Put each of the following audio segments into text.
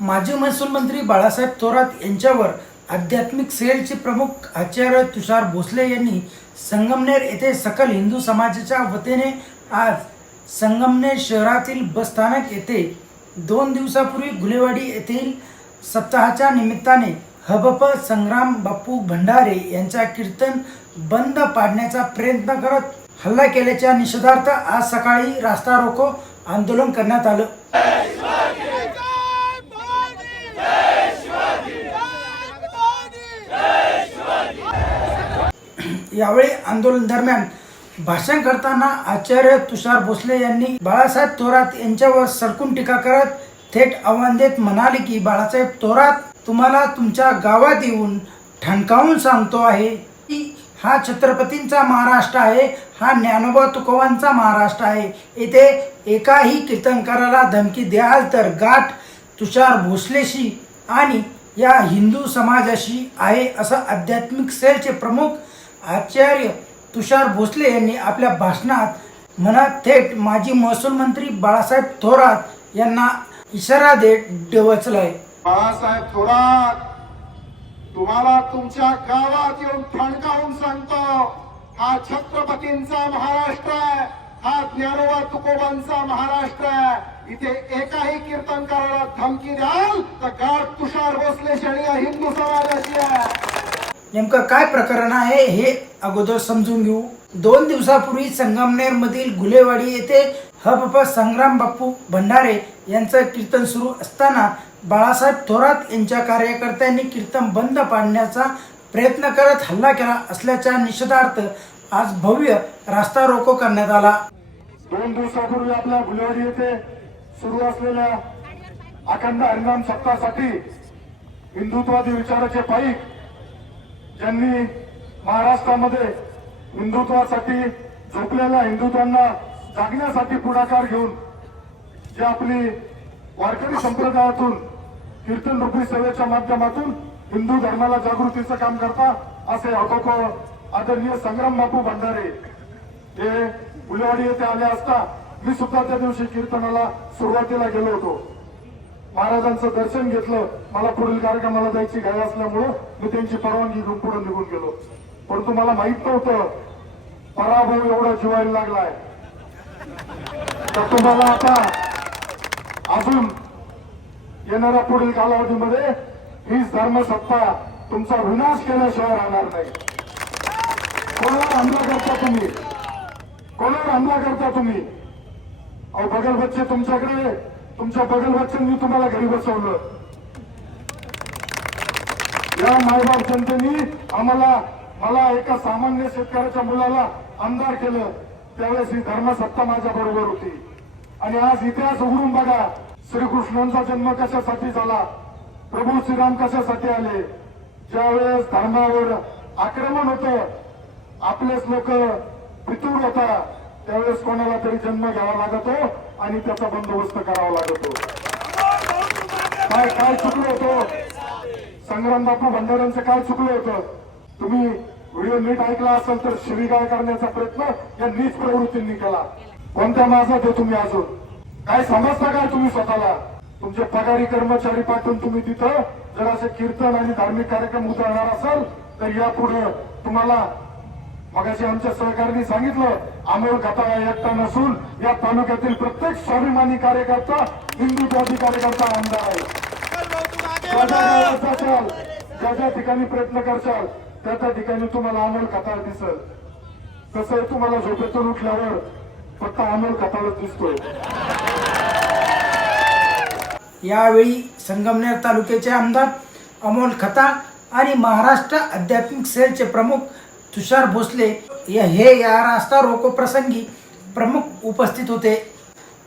माजी महसूल मंत्री बाळासाहेब थोरात यांच्यावर आध्यात्मिक सेलचे प्रमुख आचार्य तुषार भोसले यांनी संगमनेर येथे सकल हिंदू समाजाच्या वतीने आज संगमनेर शहरातील बसस्थानक येथे दोन दिवसापूर्वी गुलेवाडी येथील सप्ताहाच्या निमित्ताने हबप संग्राम बापू भंडारे यांचा कीर्तन बंद पाडण्याचा प्रयत्न करत हल्ला केल्याच्या निषेधार्थ आज सकाळी रास्ता रोको आंदोलन करण्यात आलं. यावेळी आंदोलन दरम्यान भाषण करताना आचार्य तुषार भोसले यांनी बाळासाहेब थोरात यांच्यावर सडकून टीका करत थेट आव्हान देत म्हणाले की बाळासाहेब थोरात तुम्हाला तुमच्या गावात येऊन ठणकावून सांगतो आहे. की हा छत्रपतींचा महाराष्ट्र आहे. हा ज्ञानोबा तुकोबांचा महाराष्ट्र आहे. येथे एकाही कीर्तनकाराला धमकी द्याल तर गाठ तुषार भोसलेशी आणि या हिंदू समाजाशी आहे असं आध्यात्मिक सेलचे प्रमुख आचार्य तुषार भोसले यांनी आपल्या भाषणात मनात थेट माजी महसूल मंत्री बाळासाहेब थोरात यांना इशारा देत डवचलाय बाळासाहेब थोरात तुम्हाला तुमच्या गावात येऊन ठणकावून सांगतो हा छत्रपतींचा महाराष्ट्र आहे हा ज्ञानोबा तुकोबांचा महाराष्ट्र आहे. इथे एकाही कीर्तनकाराला धमकी द्याल तर गाठ तुषार भोसले शेळी हिंदू समाजाची आहे. नेमकं काय प्रकरण आहे हे अगोदर समजून घेऊ. दोन दिवसापूर्वी संगमनेर मधील गुलेवाडी येथे हबप संग्राम बाप्पू भंडारे यांचं कीर्तन सुरू असताना बाळासाहेब थोरात यांच्या कार्यकर्त्यांनी कीर्तन बंद पाडण्याचा प्रयत्न करत हल्ला केला असल्याच्या निषेधार्थ आज भव्य रास्ता रोको करण्यात आला. दोन दिवसापूर्वी आपल्या गुलेवाडी येथे सुरू असलेल्या अखंड हरिनाम सत्तासाठी हिंदुत्वादी विचाराचे पाईक ज्यांनी महाराष्ट्रामध्ये हिंदुत्वासाठी झोपलेल्या हिंदुत्वांना जागण्यासाठी पुढाकार घेऊन जे आपली वारकरी संप्रदायातून कीर्तन रुपी सेवेच्या माध्यमातून हिंदू धर्माला जागृतीचं काम करता असे अकोक आदरणीय संग्राम बापू भंडारे हे गुलेवाडी येथे आले असता मी सुद्धा त्या दिवशी कीर्तनाला सुरुवातीला गेलो होतो. महाराजांचं दर्शन घेतलं मला पुढील कार्यक्रमाला जायची घाई असल्यामुळं मी त्यांची परवानगी घेऊन पुढे निघून गेलो. परंतु मला माहीत नव्हतं पराभव एवढा जिवायला लागलाय. तर तुम्हाला आता अजून येणाऱ्या पुढील कालावधीमध्ये हीच धर्मसत्ता तुमचा विनाश केल्याशिवाय राहणार नाही. कोणावर हमला करता तुम्ही? कोणावर हमला करता तुम्ही? अहो बगल बच्चे तुमच्याकडे. तुमच्या बगल बच्चांनी तुम्हाला घरी बसवलं. या मायबाप जनतेनी आम्हाला मला एका सामान्य शेतकऱ्याच्या मुलाला आमदार केलं. त्यावेळेस ही धर्मसत्ता माझ्या बरोबर होती. आणि आज इतिहास उघडून बघा श्रीकृष्णांचा जन्म कशासाठी झाला? प्रभू श्रीराम कशासाठी आले? ज्यावेळेस धर्मावर आक्रमण होत आपलेच लोक पितूर होता त्यावेळेस कोणाला तरी जन्म घ्यावा लागतो? आणि त्याचा बंदोबस्त करावा लागतो. काय काय चुकलं होतं? संग्राम बापू भंडाऱ्यांचं काय चुकलं होतं? तुम्ही व्हिडिओ नीट ऐकला असेल तर शिवीगाळ करण्याचा प्रयत्न या नीच प्रवृत्तींनी केला. कोणत्या माझा ते तुम्ही अजून? काय समजता काय तुम्ही स्वतःला? तुमचे पगारी कर्मचारी पाठवून तुम्ही तिथं जर असे कीर्तन आणि धार्मिक कार्यक्रम उतरणार असाल तर यापुढे तुम्हाला मगाशी आमच्या सहकार्यांनी सांगितलं अमोल खताळा एकटा नसून या तालुक्यातील प्रत्येक स्वाभिमानी कार्यकर्ता हिंदुत्वादी कार्यकर्ता आमदार आहे ज्या ज्या ज्या ठिकाणी प्रयत्न करशाल त्या त्या ठिकाणी तुम्हाला अमोल खताळ दिसल. तसं तुम्हाला झोपेतून उठल्यावर फक्त अमोल खताळच दिसतोय. यावेळी संगमनेर तालुक्याचे आमदार अमोल खताळ आणि महाराष्ट्र आध्यात्मिक सेलचे प्रमुख तुषार भोसले या- हे या रास्ता रोको प्रसंगी प्रमुख उपस्थित होते.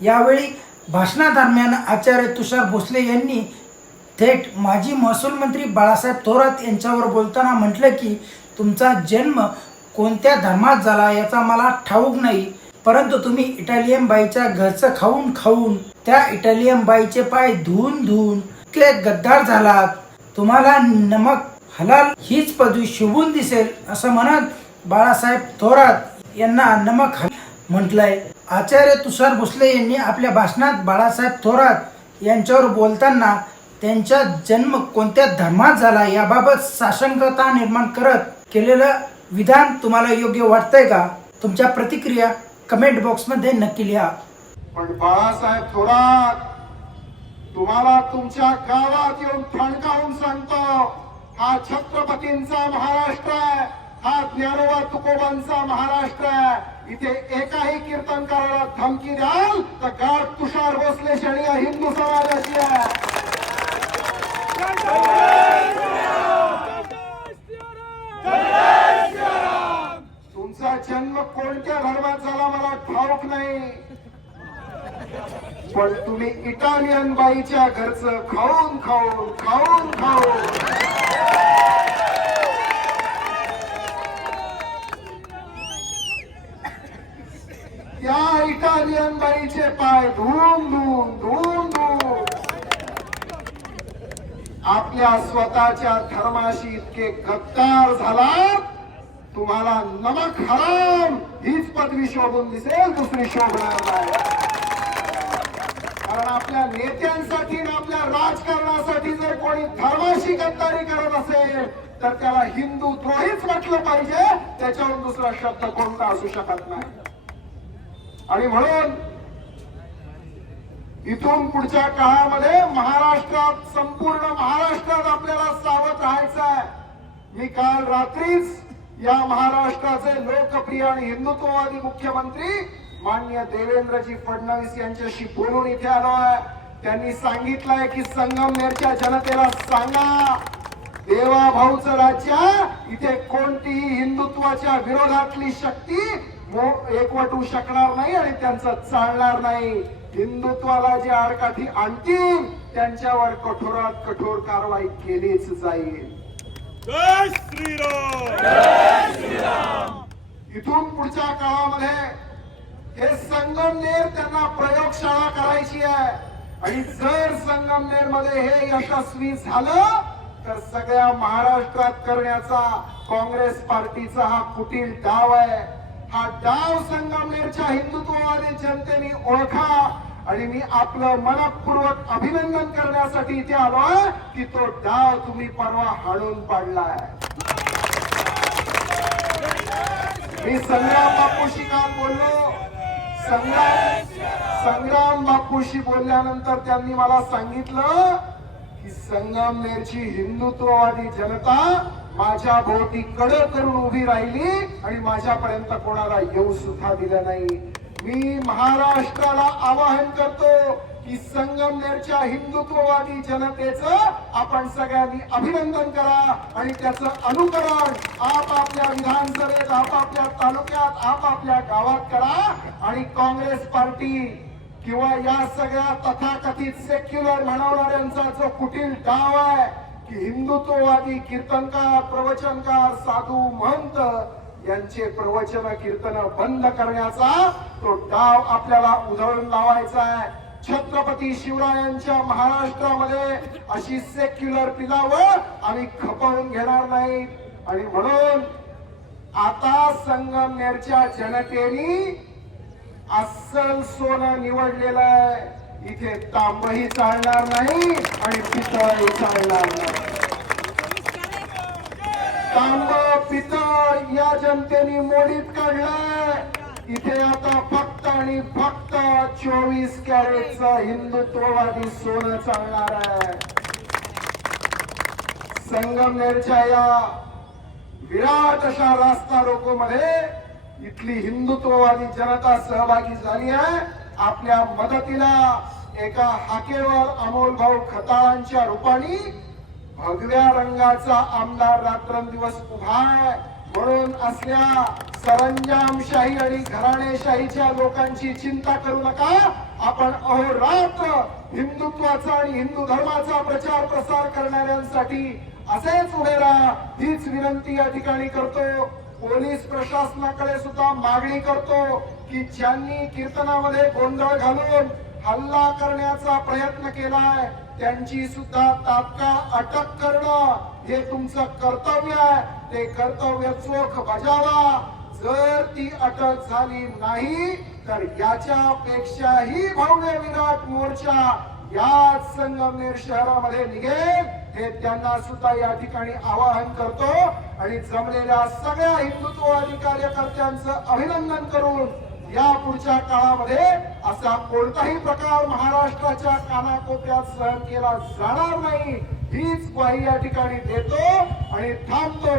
यावेळी भाषणादरम्यान आचार्य तुषार भोसले यांनी थेट माजी महसूल मंत्री बाळासाहेब थोरात यांच्यावर बोलताना म्हटलं की तुमचा जन्म कोणत्या धर्मात झाला याचा मला ठाऊक नाही. परंतु तुम्ही इटालियन बाईच्या घरचं खाऊन खाऊन त्या इटालियन बाईचे पाय धुवून धुवून इतके गद्दार झालात. तुम्हाला नमक हलाल हीच पदवी शोभून दिसेल असं म्हणत बाळासाहेब थोरात यांना नमक म्हटलंय आचार्य तुषार भोसले यांनी आपल्या भाषणात बाळासाहेब थोरात यांच्यावर बोलताना त्यांचा जन्म कोणत्या धर्मात झाला याबाबत साशंकता निर्माण करत केलेलं विधान तुम्हाला योग्य वाटतंय का? तुमच्या प्रतिक्रिया कमेंट बॉक्समध्ये नक्की लिहा. पण बाळासाहेब थोरात तुम्हाला तुमच्या गावात येऊन ठणकावून सांगतो हा छत्रपतींचा महाराष्ट्र आहे. हा ज्ञानोबा तुकोबांचा महाराष्ट्र आहे. इथे एकाही कीर्तनकाराला धमकी द्याल तर गाठ तुषार भोसले शनी हिंदू समाजाची आहे. तुमचा जन्म कोणत्या धर्मात झाला मला ठाऊक नाही. पण तुम्ही इटालियन बाईच्या घरचं खाऊन खाऊन खाऊन खाऊन त्या इटालियन बाईचे पाय धुवून धुवून धुवून धुवून आपल्या स्वतःच्या धर्माशी इतके गद्दार झाला तुम्हाला नमक हराम हीच पदवी शोभून दिसेल दुसरी शोभणार नाही. कारण आपल्या नेत्यांसाठी आणि आपल्या राजकारणासाठी जर कोणी धर्माशी गद्दारी करत असेल तर त्याला हिंदू द्रोहीच म्हटलं पाहिजे त्याच्यावर दुसरा शब्द कोणता असू शकत नाही. आणि म्हणून इथून पुढच्या काळामध्ये महाराष्ट्रात संपूर्ण महाराष्ट्रात आपल्याला सावध राहायचं आहे. मी काल रात्रीच या महाराष्ट्राचे लोकप्रिय आणि हिंदुत्ववादी मुख्यमंत्री माननीय देवेंद्रजी फडणवीस यांच्याशी बोलून इथे आलो आहे. त्यांनी सांगितलंय की संगमनेरच्या जनतेला सांगा देवा भाऊचं राज्य इथे कोणतीही हिंदुत्वाच्या विरोधातली शक्ती मो- एकवटू शकणार नाही आणि त्यांचं चालणार नाही. हिंदुत्वाला जे आडकाठी आणतील त्यांच्यावर कठोरात कठोर कारवाई केलीच जाईल. जय श्रीराम! इथून पुढच्या काळामध्ये हे संगमनेर त्यांना प्रयोगशाळा करायची आहे. आणि जर संगमनेरमध्ये हे यशस्वी झालं तर सगळ्या महाराष्ट्रात करण्याचा काँग्रेस पार्टीचा हा कुटील डाव आहे. हा डाव संगमनेरच्या हिंदुत्ववादी जनतेने ओळखा आणि मी आपलं मनपूर्वक अभिनंदन करण्यासाठी इथे आलोय की तो डाव तुम्ही परवा हाणून पाडलाय. मी संग्राम बापूशी काल बोललो. संग्राम संग्राम बापूशी बोलल्यानंतर त्यांनी मला सांगितलं की संगमनेरची हिंदुत्ववादी जनता माझ्या भोवती कड करून उभी राहिली आणि माझ्यापर्यंत कोणाला येऊ सुद्धा दिलं नाही. मी महाराष्ट्राला आवाहन करतो की संगमनेरच्या हिंदुत्ववादी जनतेचं आपण सगळ्यांनी अभिनंदन करा आणि त्याचं अनुकरण आपापल्या विधानसभेत आपापल्या तालुक्यात आपापल्या गावात करा आणि काँग्रेस पार्टी किंवा या सगळ्या तथाकथित सेक्युलर म्हणवणाऱ्यांचा जो कुटील डाव आहे की हिंदुत्ववादी कीर्तनकार प्रवचनकार साधू महंत यांचे प्रवचन कीर्तन बंद करण्याचा तो डाव आपल्याला उधळून लावायचा आहे. छत्रपती शिवरायांच्या महाराष्ट्रामध्ये अशी सेक्युलर पिलावर आम्ही खपवून घेणार नाही. आणि म्हणून आता संगमनेरच्या जनतेनी अस्सल सोनं निवडलेलं आहे. इथे तांबही चालणार नाही आणि पितळही चालणार नाही. तांब पितळ या जनतेने मोडीत काढलाय. इथे आता फक्त आणि फक्त चोवीस कॅरेटचं हिंदुत्ववादी सोनं चालणार आहे. संगमनेरच्या या विराट अशा रास्ता रोको मध्ये इथली हिंदुत्ववादी जनता सहभागी झाली आहे. आपल्या मदतीला एका हाकेवर अमोल भाऊ खताळांच्या रूपाने भगव्या रंगाचा आमदार रात्रंदिवस उभा आहे. म्हणून असल्या सरंजामशाही आणि घराणेशाहीच्या लोकांची चिंता करू नका. आपण अहोरात्र हिंदुत्वाचा आणि हिंदू धर्माचा प्रचार प्रसार करणाऱ्यांसाठी असेच उभे राहा. हीच विनंती या ठिकाणी करतो. पोलीस प्रशासनाकडे सुद्धा मागणी करतो. की ज्यांनी कीर्तनामध्ये गोंधळ घालून हल्ला करण्याचा प्रयत्न केलाय त्यांची सुद्धा तात्काळ अटक करणं हे तुमचं कर्तव्य आहे. ते कर्तव्य चोख बजावा. जर ती अटक झाली नाही तर याच्यापेक्षाही भव्य विराट मोर्चा याच संगमनेर शहरामध्ये निघेल. हे त्यांना सुद्धा या ठिकाणी आवाहन करतो. आणि जमलेल्या सगळ्या हिंदुत्ववादी कार्यकर्त्यांचं अभिनंदन करून या पुढच्या काळामध्ये असा कोणताही प्रकार महाराष्ट्राच्या कानाकोपऱ्यात सहन केला जाणार नाही. हीच ग्वाही या ठिकाणी देतो आणि थांबतो